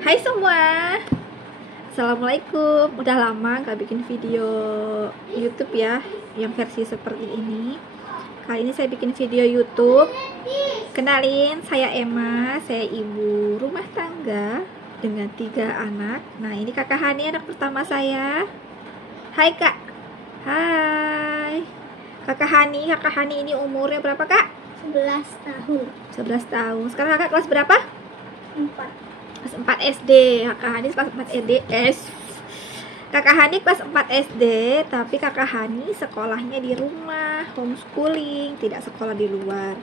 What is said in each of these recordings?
Hai semua, Assalamualaikum. Udah lama gak bikin video YouTube ya, yang versi seperti ini. Kali ini saya bikin video YouTube. Kenalin, saya Emma, saya ibu rumah tangga dengan 3 anak. Nah, ini kakak Hani, anak pertama saya. Hai kak. Hai kakak Hani ini umurnya berapa kak? 11 tahun. 11 tahun. Sekarang kakak kelas berapa? 4. Kelas 4 SD. Kakak Hani kelas 4 SD. Kakak Hani kelas 4 SD, tapi kakak Hani sekolahnya di rumah, homeschooling, tidak sekolah di luar.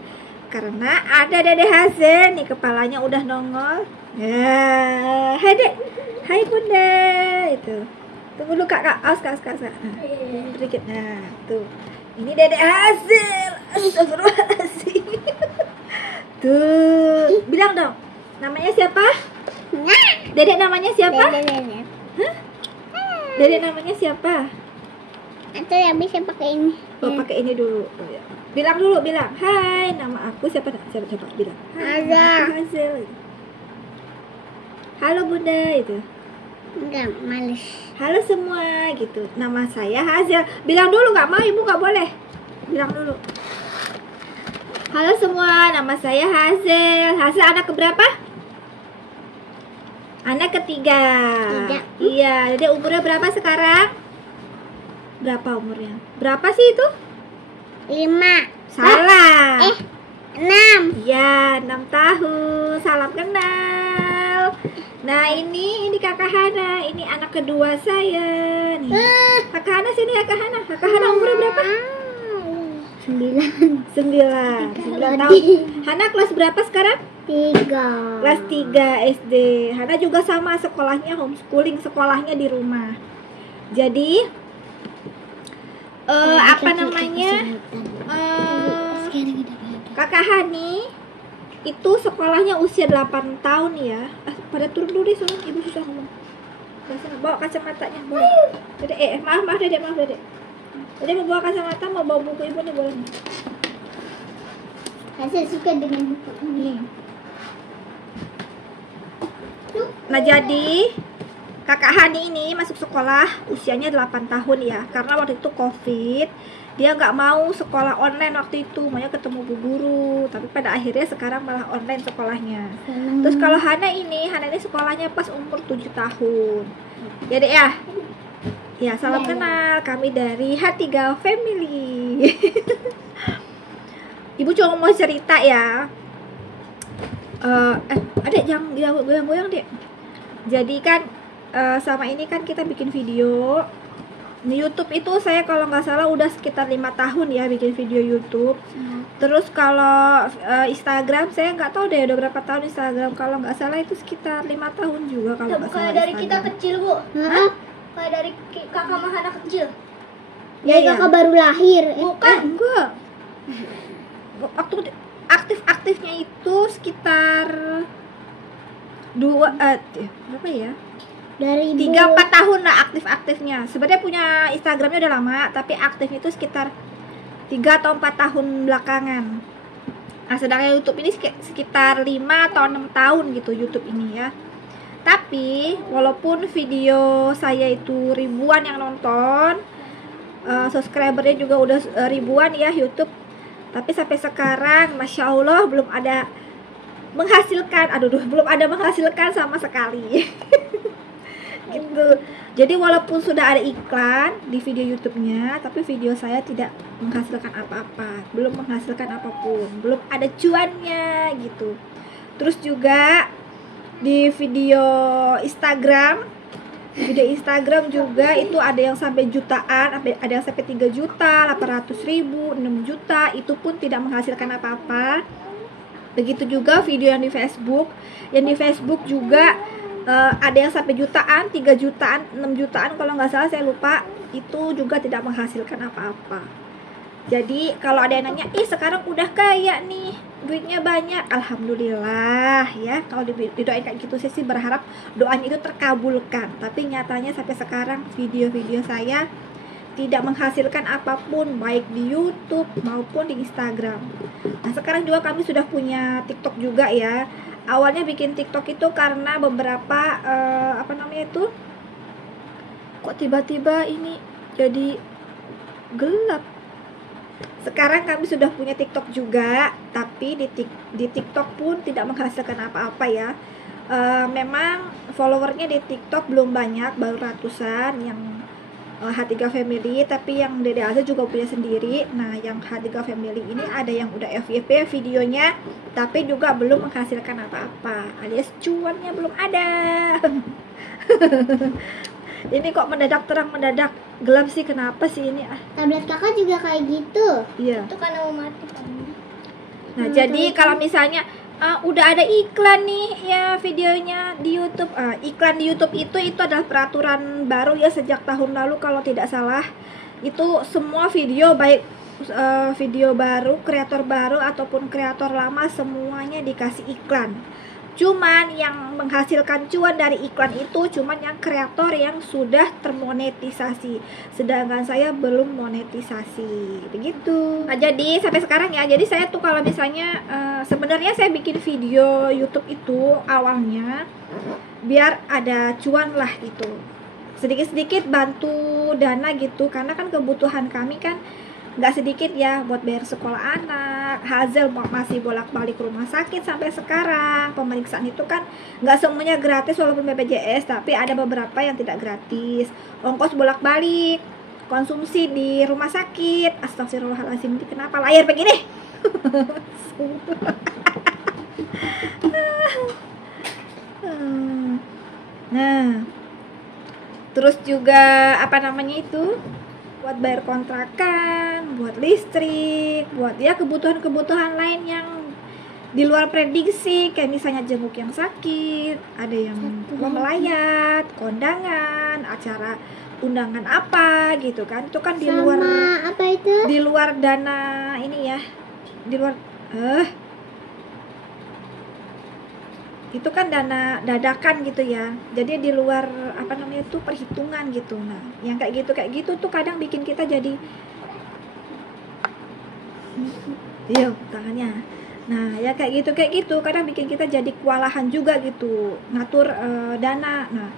Karena ada Dede Hazen nih, kepalanya udah nongol. Ya, hai Dek. Hai Bunda. Itu. Tunggu dulu kak. Kak. Sedikit. Nah, tuh. Ini Dede Hazen. Astagfirullahaladzim. Tuh, bilang dong. Namanya siapa? Dedek namanya siapa? Hah? Dedek namanya siapa? Atau yang bisa pakai ini. Oh, pakai ini dulu. Oh, ya. Bilang dulu, bilang. Hai, nama aku siapa? Coba bilang. Hai, nama aku Hazel. Halo Bunda itu. Enggak, males. Halo semua gitu. Nama saya Hazel. Bilang dulu, nggak mau ibu nggak boleh. Bilang dulu. Halo semua, nama saya Hazel. Hazel anak keberapa? Anak ketiga. 3. Iya, jadi umurnya berapa sekarang? Berapa umurnya? Berapa sih itu? 5. Salah. 6. Ya, 6 tahun. Salam kenal. Nah, ini kakak Hana. Ini anak kedua saya nih. Kakak Hana sini, kakak Hana. Kakak Hana umurnya berapa? 9. 9 tahun. Hana kelas berapa sekarang? 3. Kelas 3 SD. Hana juga sama, sekolahnya homeschooling, sekolahnya di rumah. Jadi apa namanya? Kakak Hani itu sekolahnya usia 8 tahun ya. Pada turun dulu deh, soalnya ibu susah ngomong. Bawa kacamatanya, boleh. Dede, maaf Dede. Dede mau bawa kacamata, mau bawa buku ibu nih, boleh nih. Hasil suka dengan buku ini. Nah, jadi kakak Hani ini masuk sekolah usianya 8 tahun ya. Karena waktu itu Covid, dia nggak mau sekolah online waktu itu, maunya ketemu bu guru. Tapi pada akhirnya sekarang malah online sekolahnya. Terus kalau Hana ini sekolahnya pas umur 7 tahun. Ya Dek ya. Ya, salam kenal, kami dari H3 Family. Ibu cuma mau cerita ya. Adek jangan goyang-goyang Dek. Jadi kan sama ini kan kita bikin video di YouTube itu, saya kalau nggak salah udah sekitar 5 tahun ya bikin video YouTube. Terus kalau Instagram saya nggak tahu deh udah berapa tahun Instagram. Kalau nggak salah itu sekitar 5 tahun juga kalau nggak salah. Dari kita Instagram. kecil bu. Hah? Kayak dari kakak Mahana kecil. Ya, ya. Kakak baru lahir. Bukan. Enggak. Waktu aktif-aktifnya itu sekitar berapa ya? Dari 3-4 tahun lah aktif-aktifnya. Sebenarnya punya Instagramnya udah lama, tapi aktifnya itu sekitar 3 atau 4 tahun belakangan. Nah, sedangkan YouTube ini sekitar 5 atau 6 tahun gitu YouTube ini ya. Tapi walaupun video saya itu ribuan yang nonton, subscribernya juga udah ribuan ya YouTube, tapi sampai sekarang Masya Allah belum ada menghasilkan sama sekali. Gitu. Jadi walaupun sudah ada iklan di video YouTube-nya, tapi video saya tidak menghasilkan apa-apa, belum menghasilkan apapun, belum ada cuannya gitu. Terus juga di video Instagram juga itu ada yang sampai jutaan, ada yang sampai 3 juta, 800.000, 6 juta, itu pun tidak menghasilkan apa-apa. Begitu juga video yang di Facebook juga ada yang sampai jutaan, 3 jutaan, 6 jutaan kalau nggak salah, saya lupa, itu juga tidak menghasilkan apa-apa. Jadi kalau ada yang nanya, sekarang udah kaya nih, duitnya banyak, alhamdulillah ya. Kalau didoain kayak gitu, saya sih berharap doanya itu terkabulkan. Tapi nyatanya sampai sekarang video-video saya tidak menghasilkan apapun, baik di YouTube maupun di Instagram. Nah, sekarang juga kami sudah punya TikTok juga ya. Awalnya bikin TikTok itu karena beberapa apa namanya itu, kok tiba-tiba ini jadi gelap. Sekarang kami sudah punya TikTok juga, tapi di TikTok pun tidak menghasilkan apa-apa ya. Memang followernya di TikTok belum banyak, baru ratusan yang H3 Family, tapi yang Dede Aza juga punya sendiri. Nah, yang H3 Family ini ada yang udah FYP videonya, tapi juga belum menghasilkan apa-apa, alias cuannya belum ada. Ini kok mendadak terang mendadak gelap sih, kenapa sih ini? Tablet kakak juga kayak gitu. Iya. Itu karena mau mati kan. Nah, jadi kalau misalnya udah ada iklan nih ya videonya di YouTube. Iklan di YouTube itu adalah peraturan baru ya sejak tahun lalu kalau tidak salah. Itu semua video baik video baru, kreator baru ataupun kreator lama semuanya dikasih iklan. Cuman yang menghasilkan cuan dari iklan itu cuman yang kreator yang sudah termonetisasi, sedangkan saya belum monetisasi, begitu. Nah, jadi sampai sekarang ya, jadi saya tuh kalau misalnya sebenarnya saya bikin video YouTube itu awalnya biar ada cuan lah gitu, sedikit-sedikit bantu dana gitu, karena kan kebutuhan kami kan nggak sedikit ya, buat bayar sekolah anak. Hazel masih bolak-balik rumah sakit sampai sekarang. Pemeriksaan itu kan nggak semuanya gratis walaupun BPJS, tapi ada beberapa yang tidak gratis. Ongkos bolak-balik, konsumsi di rumah sakit. Astagfirullahaladzim, ini kenapa layar begini? Nah, terus juga apa namanya itu, buat bayar kontrakan, buat listrik, buat ya kebutuhan-kebutuhan lain yang di luar prediksi, kayak misalnya jenguk yang sakit, ada yang mau melayat, kondangan, acara undangan apa gitu kan, itu kan di luar apa itu? di luar dana ini ya, di luar itu kan dana dadakan gitu ya, jadi di luar apa namanya itu perhitungan gitu. Nah, yang kayak gitu tuh kadang bikin kita jadi tangannya. Nah, ya kayak gitu kadang bikin kita jadi kewalahan juga gitu ngatur dana. Nah,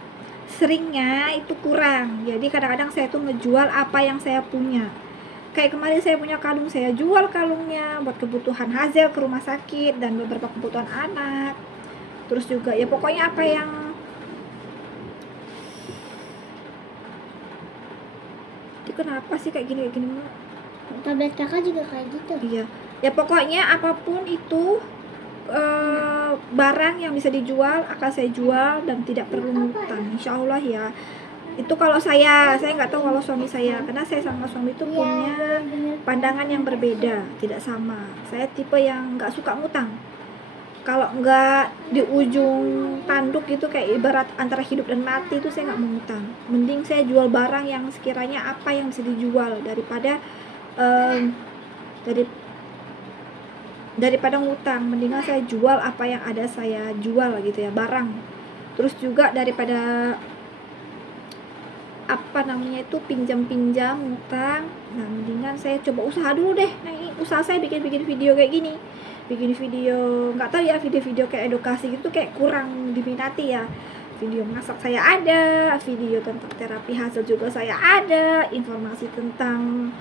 seringnya itu kurang, jadi kadang-kadang saya tuh ngejual apa yang saya punya. Kayak kemarin saya punya kalung, saya jual kalungnya buat kebutuhan Hazel ke rumah sakit dan beberapa kebutuhan anak. Terus juga ya pokoknya apa yang itu kenapa sih kayak gini Tablet kakak juga kayak gitu. Iya, ya pokoknya apapun itu barang yang bisa dijual akan saya jual dan tidak perlu ngutang, insya Allah ya. Itu kalau saya nggak tahu kalau suami saya, karena saya sama suami itu punya pandangan yang berbeda, tidak sama. Saya tipe yang nggak suka ngutang. Kalau nggak di ujung tanduk gitu, kayak ibarat antara hidup dan mati, itu saya nggak mau ngutang. Mending saya jual barang yang sekiranya apa yang bisa dijual daripada daripada ngutang. Mendingan saya jual apa yang ada, saya jual gitu ya, barang. Terus juga daripada apa namanya itu pinjam-pinjam ngutang. Nah, mendingan saya coba usaha dulu deh. Nah, ini usaha saya bikin video kayak gini, bikin video nggak tahu ya, video kayak edukasi gitu kayak kurang diminati ya. Video masak saya ada, video tentang terapi Hazel juga saya ada, informasi tentang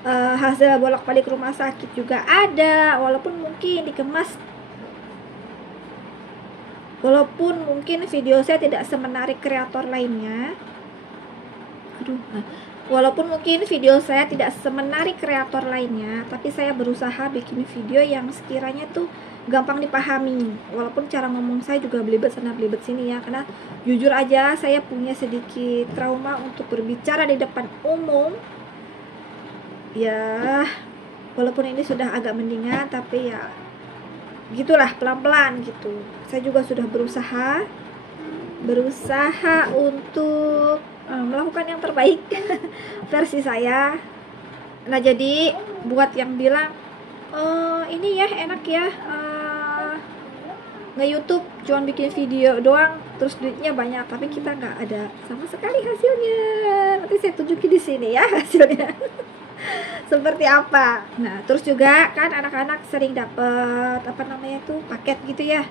Hazel bolak-balik rumah sakit juga ada, walaupun mungkin dikemas, walaupun mungkin video saya tidak semenarik kreator lainnya. Walaupun mungkin video saya tidak semenarik kreator lainnya, tapi saya berusaha bikin video yang sekiranya tuh gampang dipahami. Walaupun cara ngomong saya juga belibet sana belibet sini ya, karena jujur aja saya punya sedikit trauma untuk berbicara di depan umum. Ya, walaupun ini sudah agak mendingan, tapi ya gitulah, pelan-pelan gitu. Saya juga sudah berusaha untuk melakukan yang terbaik versi saya. Nah, jadi buat yang bilang ini ya enak ya nge-YouTube cuma bikin video doang terus duitnya banyak, tapi kita nggak ada sama sekali hasilnya. Nanti saya tunjukin di sini ya hasilnya seperti apa. Nah, terus juga kan anak-anak sering dapat apa namanya itu paket gitu ya,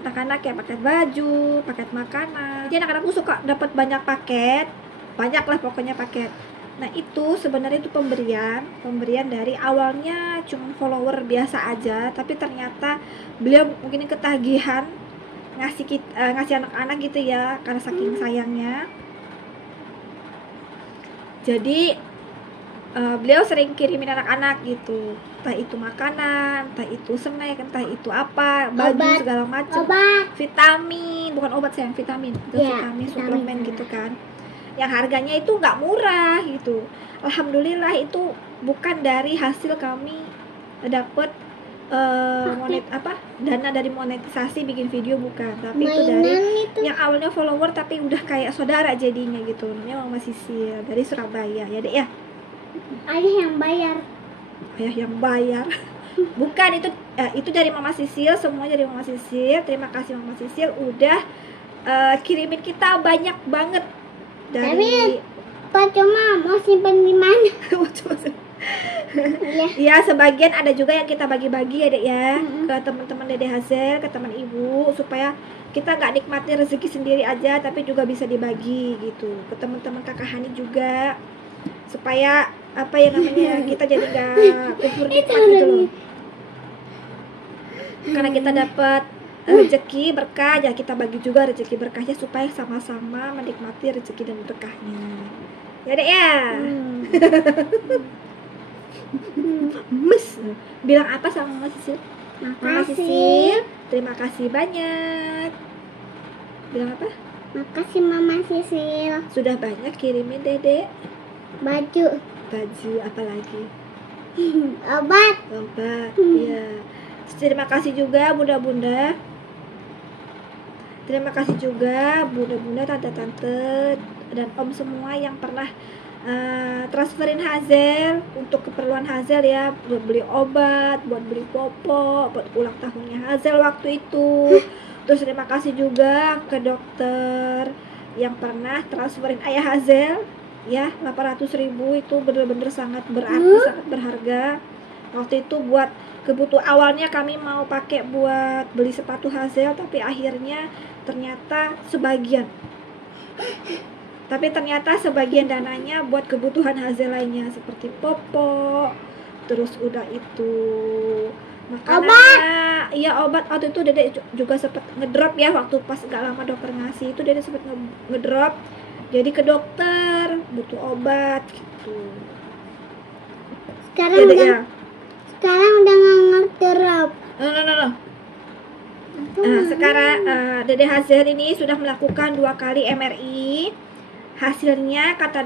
anak-anak ya paket baju, paket makanan. Jadi anak-anak tuh suka dapat banyak paket, banyak lah pokoknya paket. Nah itu sebenarnya itu pemberian dari awalnya cuma follower biasa aja, tapi ternyata beliau mungkin ketagihan ngasih anak-anak gitu ya, karena saking sayangnya. Jadi beliau sering kirimin anak-anak gitu, entah itu makanan, entah itu snack, entah itu apa, baju Obat. segala macam, vitamin, bukan obat sayang, vitamin, itu Iya, vitamin, vitamin. suplemen gitu kan, yang harganya itu nggak murah gitu. Alhamdulillah itu bukan dari hasil kami dapet dana dari monetisasi bikin video, bukan, tapi itu dari Mainan itu. yang awalnya follower tapi udah kayak saudara jadinya gitu. Namanya Mama Sisil dari Surabaya ya Dek ya. Ada yang bayar. Ayah yang bayar. Bukan, itu dari Mama Sisil, semua dari Mama Sisil. Terima kasih Mama Sisil udah kirimin kita banyak banget dari Pak cuma mau simpen di mana? Iya. ya sebagian ada juga yang kita bagi-bagi ya Dek ya, Mm-mm. ke teman-teman Dede Hazel, ke teman ibu, supaya kita nggak nikmati rezeki sendiri aja tapi juga bisa dibagi gitu ke teman-teman Kakak Hani juga, supaya apa ya namanya, kita jadi nggak kufur nikmat gitu loh, karena kita dapat rezeki berkah ya kita bagi juga rezeki berkahnya supaya sama-sama menikmati rezeki dan berkahnya ya Dek ya. Mes bilang apa sama Mama Sisil? Mama Sisil, terima kasih banyak. Bilang apa? Makasih Mama Sisil. Sudah banyak kirimin Dede Baju. baju, apalagi Obat. obat. Iya. Terima kasih juga bunda-bunda. Terima kasih juga bunda-bunda, tante-tante dan om semua yang pernah transferin Hazel untuk keperluan Hazel ya, buat beli obat, buat beli popok, buat ulang tahunnya Hazel waktu itu. Terus terima kasih juga ke dokter yang pernah transferin ayah Hazel ya, 800.000 itu bener-bener sangat berarti, sangat berharga. Waktu itu buat kebutuhan awalnya kami mau pakai buat beli sepatu Hazel, tapi akhirnya ternyata sebagian dananya buat kebutuhan Hazel lainnya seperti popok, terus udah itu makanannya, iya obat. Waktu itu Dede juga sempat ngedrop ya, waktu pas gak lama dokter ngasih itu Dede sempat ngedrop, jadi ke dokter butuh obat gitu. Sekarang Dede udah ya. sekarang udah nggak ngedrop. No. Nah, sekarang Dede Hazel ini sudah melakukan 2 kali MRI. Hasilnya kata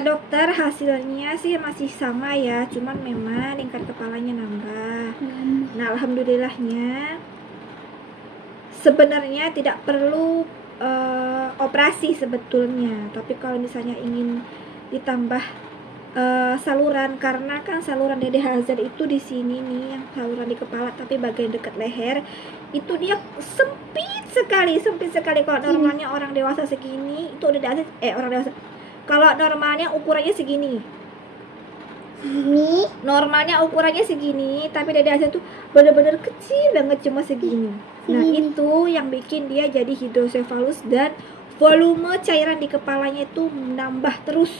dokter hasilnya sih masih sama ya, cuman memang tingkat kepalanya nambah. Nah, alhamdulillahnya sebenarnya tidak perlu operasi sebetulnya, tapi kalau misalnya ingin ditambah saluran, karena kan saluran Dede Hazel itu di sini nih, yang saluran di kepala tapi bagian dekat leher itu dia sempit sekali. Kalau normalnya orang dewasa segini itu Dede Hazel orang dewasa, kalau normalnya ukurannya segini, normalnya ukurannya segini, tapi Dede Hazel tuh bener-bener kecil banget, cuma segini. Nah itu yang bikin dia jadi hidrosefalus dan volume cairan di kepalanya itu menambah terus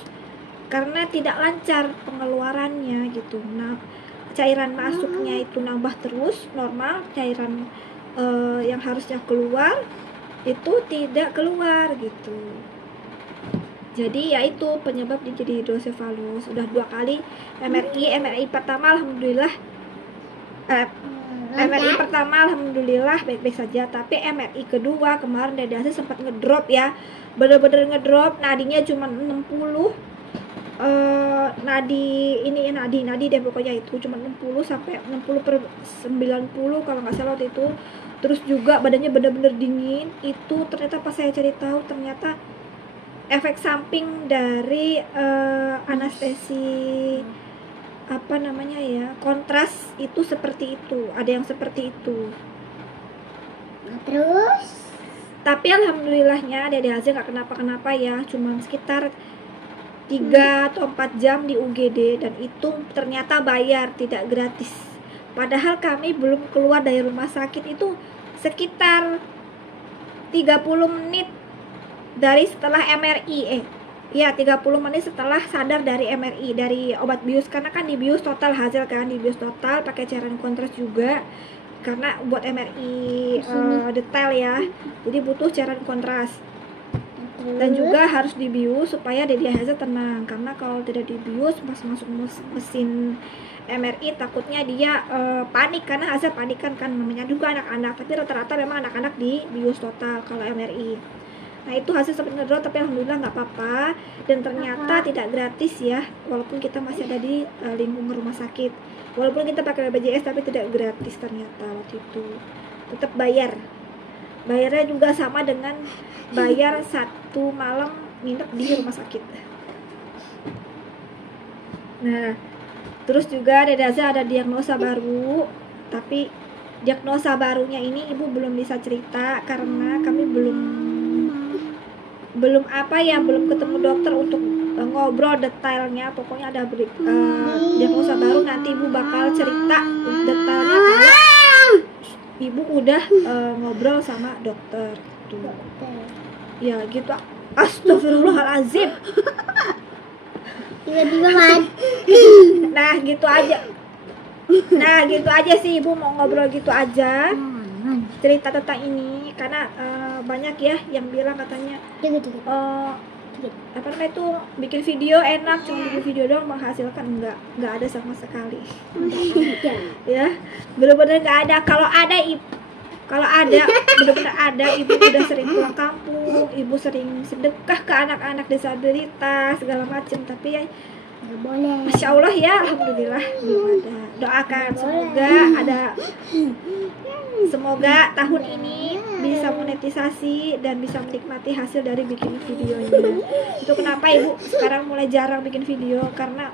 karena tidak lancar pengeluarannya gitu. Nah cairan masuknya itu nambah terus, normal cairan yang harusnya keluar itu tidak keluar gitu. Jadi ya itu penyebab dia jadi hidrosefalus. Udah 2 kali MRI pertama alhamdulillah MRI pertama alhamdulillah baik-baik saja, tapi MRI kedua kemarin Dede Hazel sempat ngedrop ya, bener-bener ngedrop, nadinya cuma 60 nadi deh pokoknya, itu cuma 60 sampai 60/90 kalau nggak salah waktu itu. Terus juga badannya bener-bener dingin. Itu ternyata pas saya cari tahu ternyata efek samping dari anestesi apa namanya ya, kontras itu seperti itu, ada yang seperti itu. Terus Tapi alhamdulillahnya Dede Hazel nggak kenapa-kenapa ya, cuma sekitar 3 atau 4 jam di UGD, dan itu ternyata bayar, tidak gratis. Padahal kami belum keluar dari rumah sakit itu sekitar 30 menit dari setelah MRI. Ya, 30 menit setelah sadar dari MRI, dari obat bius. Karena kan dibius total hasil kan, dibius total pakai cairan kontras juga. Karena buat MRI detail ya, jadi butuh cairan kontras. Dan juga harus dibius supaya Dede Hazel tenang, karena kalau tidak dibius pas masuk mesin MRI takutnya dia panik, karena Hazel panik kan namanya juga anak-anak, tapi rata-rata memang anak-anak dibius total kalau MRI. Nah itu hasil sempat ngedrop, tapi alhamdulillah nggak apa-apa, dan ternyata tidak gratis ya, walaupun kita masih ada di lingkungan rumah sakit, walaupun kita pakai BPJS tapi tidak gratis ternyata waktu itu, tetap bayar. Bayarnya juga sama dengan bayar 1 malam nginep di rumah sakit. Nah, terus juga Dede Hazel ada diagnosa baru, tapi diagnosa barunya ini ibu belum bisa cerita karena kami belum ketemu dokter untuk ngobrol detailnya. Pokoknya ada diagnosa baru, nanti ibu bakal cerita detailnya kalau ibu udah ngobrol sama dokter tuh. Ya gitu. Astagfirullahalazim. Tiba-tiba mati. Nah gitu aja sih, ibu mau ngobrol gitu aja, cerita tentang ini karena banyak ya yang bilang katanya apa namanya itu bikin video enak, cuma bikin video doang menghasilkan. Enggak ada sama sekali. Ya bener-bener nggak ada. Kalau ada bener-bener ada, ibu udah sering pulang kampung, ibu sering sedekah ke anak-anak disabilitas segala macem, tapi ya Nggak boleh. Masya Allah ya, alhamdulillah belum ada. Doakan semoga tahun ini bisa monetisasi dan bisa menikmati hasil dari bikin videonya. Itu kenapa ibu sekarang mulai jarang bikin video, karena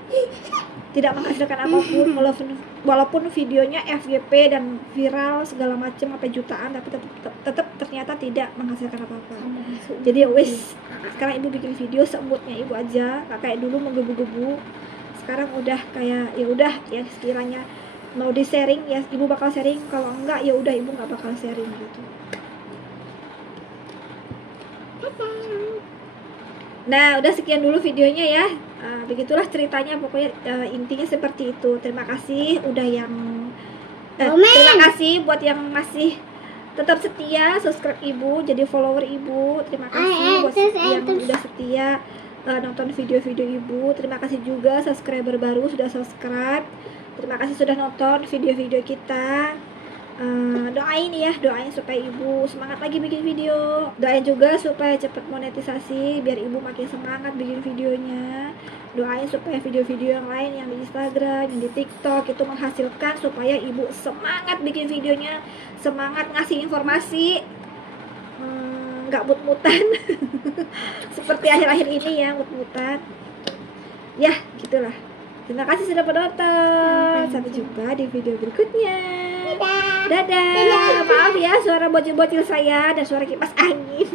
tidak menghasilkan apapun, walaupun videonya FYP dan viral segala macam sampai jutaan, tapi tetap ternyata tidak menghasilkan apa-apa. Jadi wis, sekarang ibu bikin video seembutnya ibu aja, gak kayak dulu menggebu-gebu. Sekarang udah kayak ya udah ya, sekiranya mau di sharing ya ibu bakal sharing, kalau enggak ya udah ibu nggak bakal sharing gitu. Nah udah sekian dulu videonya ya. Begitulah ceritanya, pokoknya intinya seperti itu. Terima kasih terima kasih buat yang masih tetap setia subscribe ibu, jadi follower ibu. Terima kasih buat yang udah setia nonton video-video ibu. Terima kasih juga subscriber baru sudah subscribe. Terima kasih sudah nonton video-video kita. Doain supaya ibu semangat lagi bikin video. Doain juga supaya cepat monetisasi biar ibu makin semangat bikin videonya. Doain supaya video-video yang lain yang di Instagram, yang di TikTok itu menghasilkan, supaya ibu semangat bikin videonya, semangat ngasih informasi, nggak mut-mutan seperti akhir-akhir ini ya, mut-mutan ya gitulah. Terima kasih sudah menonton. Sampai jumpa di video berikutnya. Dadah. Maaf ya suara bocil-bocil saya dan suara kipas angin.